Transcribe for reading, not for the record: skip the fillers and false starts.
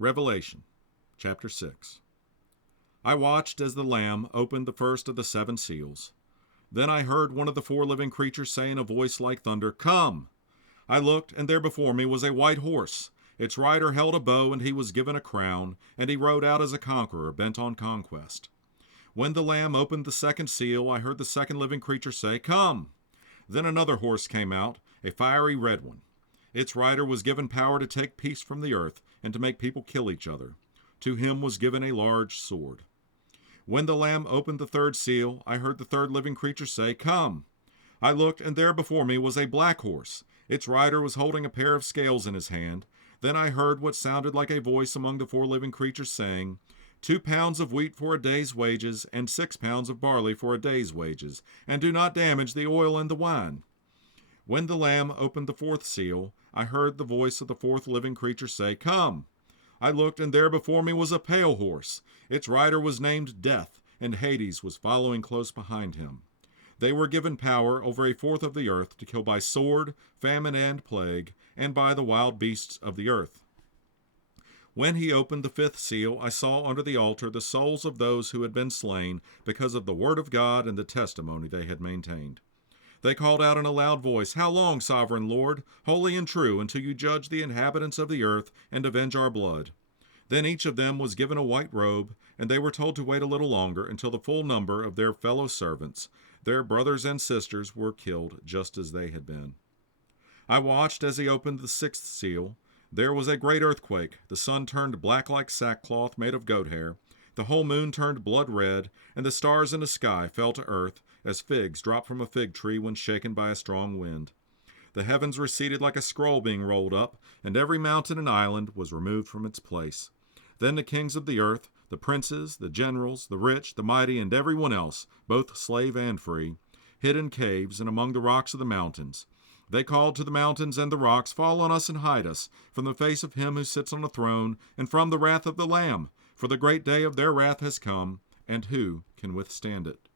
Revelation, chapter 6. I watched as the Lamb opened the first of the 7 seals. Then I heard one of the 4 living creatures say in a voice like thunder, "Come!" I looked, and there before me was a white horse. Its rider held a bow, and he was given a crown, and he rode out as a conqueror, bent on conquest. When the Lamb opened the 2nd seal, I heard the 2nd living creature say, "Come!" Then another horse came out, a fiery red one. Its rider was given power to take peace from the earth and to make people kill each other. To him was given a large sword. When the Lamb opened the 3rd seal, I heard the 3rd living creature say, "Come!" I looked, and there before me was a black horse. Its rider was holding a pair of scales in his hand. Then I heard what sounded like a voice among the 4 living creatures saying, 2 pounds of wheat for a day's wages, and 6 pounds of barley for a day's wages, and do not damage the oil and the wine." When the Lamb opened the 4th seal, I heard the voice of the 4th living creature say, "Come!" I looked, and there before me was a pale horse. Its rider was named Death, and Hades was following close behind him. They were given power over a fourth of the earth to kill by sword, famine, and plague, and by the wild beasts of the earth. When he opened the 5th seal, I saw under the altar the souls of those who had been slain because of the word of God and the testimony they had maintained. They called out in a loud voice, "How long, sovereign Lord, holy and true, until you judge the inhabitants of the earth and avenge our blood?" Then each of them was given a white robe, and they were told to wait a little longer until the full number of their fellow servants, their brothers and sisters, were killed just as they had been. I watched as he opened the 6th seal. There was a great earthquake. The sun turned black like sackcloth made of goat hair. The whole moon turned blood red, and the stars in the sky fell to earth as figs drop from a fig tree when shaken by a strong wind. The heavens receded like a scroll being rolled up, and every mountain and island was removed from its place. Then the kings of the earth, the princes, the generals, the rich, the mighty, and everyone else, both slave and free, hid in caves and among the rocks of the mountains. They called to the mountains and the rocks, "Fall on us and hide us from the face of him who sits on the throne and from the wrath of the Lamb, for the great day of their wrath has come, and who can withstand it?"